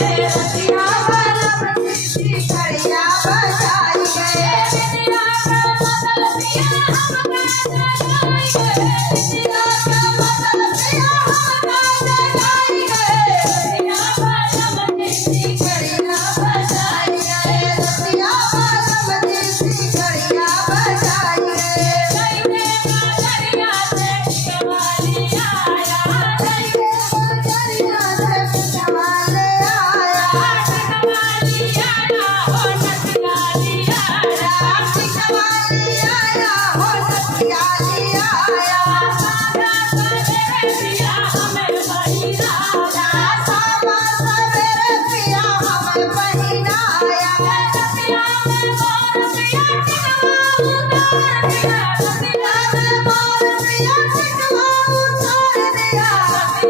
Yeah, hey, yeah,